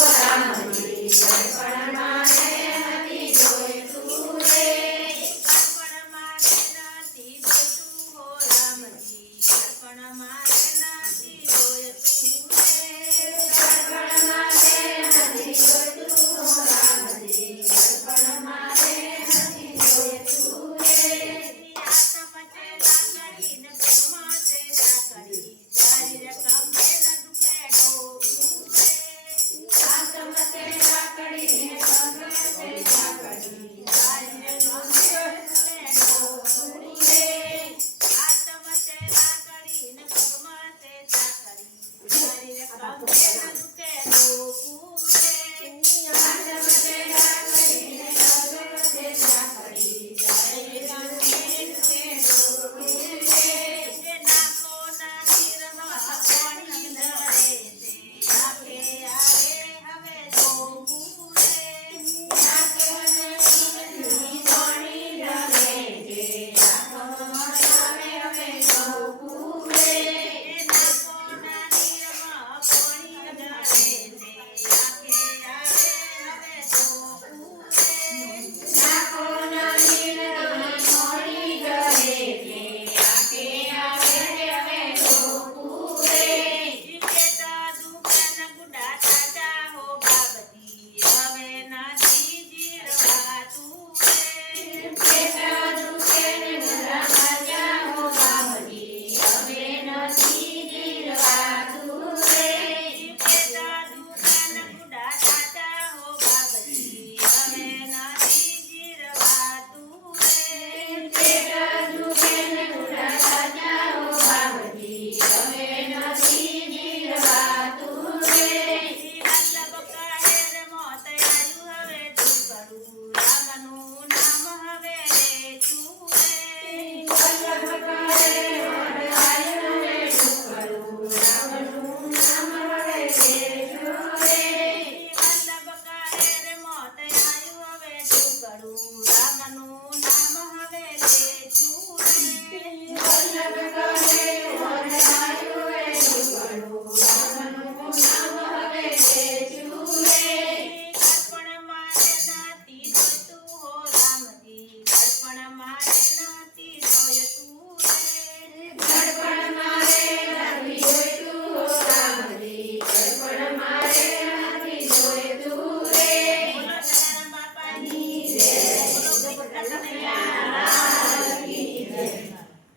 રામજી દર્પણ મારે નથી જોઈતું રે દર્પણ મારે નથી જોઈતું હો રામજી દર્પણ મારે નથી જોઈતું રે દર્પણ મારે નથી જોઈતું હો રામજી દર્પણ મારે નથી જોઈતું રે આતમ છે લાકડી ને પગમાં છે સાકડી શરીર કંબે ન દુખે ડોકું રે આતમ તે લાકડી ને પગમે તે સાકડી શરીર કંબે ન દુખે ડોકું રે આતમ છે લાકડી ને પગમાં છે સાકડી શરીર કંબે ન દુખે ડોકું